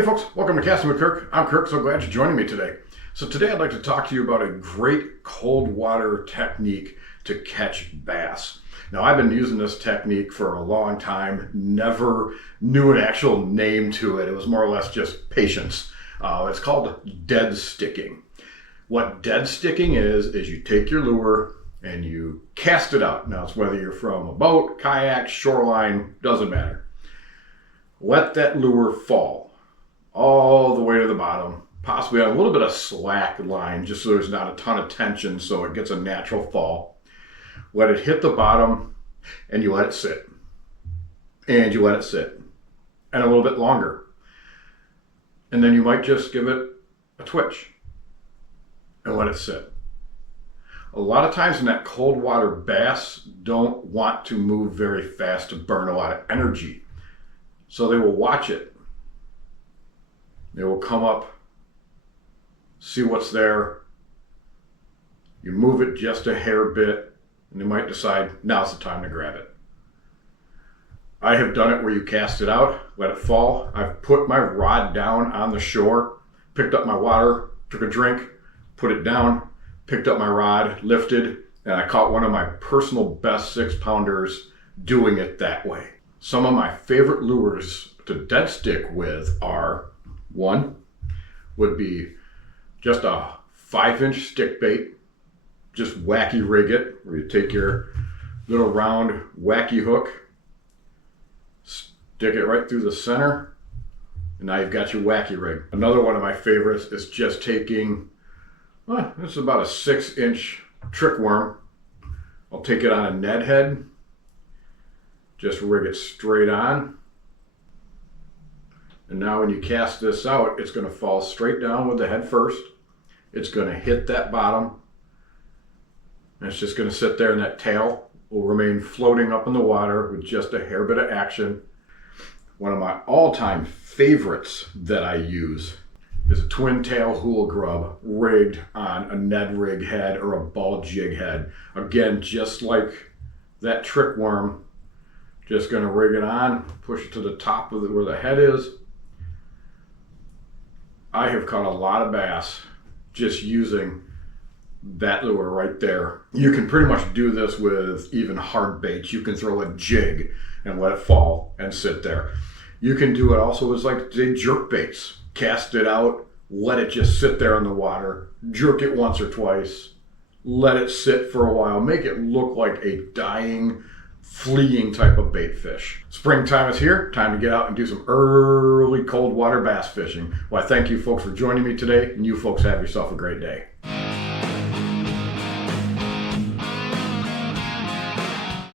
Hey folks, welcome to Casting with Kirk. I'm Kirk, so glad you're joining me today. So today I'd like to talk to you about a great cold water technique to catch bass. Now I've been using this technique for a long time, never knew an actual name to it. It was more or less just patience. It's called dead sticking. What dead sticking is you take your lure and you cast it out. Now it's whether you're from a boat, kayak, shoreline, doesn't matter. Let that lure fall all the way to the bottom, possibly on a little bit of slack line, just so there's not a ton of tension, so it gets a natural fall. Let it hit the bottom, and you let it sit. And you let it sit. And a little bit longer. And then you might just give it a twitch and let it sit. A lot of times in that cold water, bass don't want to move very fast to burn a lot of energy. So they will watch it. They will come up, see what's there. You move it just a hair bit, and they might decide now's the time to grab it. I have done it where you cast it out, let it fall. I've put my rod down on the shore, picked up my water, took a drink, put it down, picked up my rod, lifted, and I caught one of my personal best 6-pounders doing it that way. Some of my favorite lures to dead stick with are, one would be just a 5-inch stick bait, just wacky rig it, where you take your little round wacky hook, stick it right through the center, and now you've got your wacky rig. Another one of my favorites is just taking, well, this is about a 6-inch trick worm. I'll take it on a Ned head, just rig it straight on. And now when you cast this out, it's going to fall straight down with the head first. It's going to hit that bottom. And it's just going to sit there, and that tail will remain floating up in the water with just a hair bit of action. One of my all-time favorites that I use is a twin tail hulagrub rigged on a Ned rig head or a ball jig head. Again, just like that trick worm, just going to rig it on, push it to the top of where the head is. I have caught a lot of bass just using that lure right there. You can pretty much do this with even hard baits. You can throw a jig and let it fall and sit there. You can do it also as like jerk baits. Cast it out, let it just sit there in the water, jerk it once or twice, let it sit for a while, make it look like a dying, fleeing type of bait fish. Springtime is here. Time to get out and do some early cold water bass fishing. Well, I thank you folks for joining me today, and you folks have yourself a great day.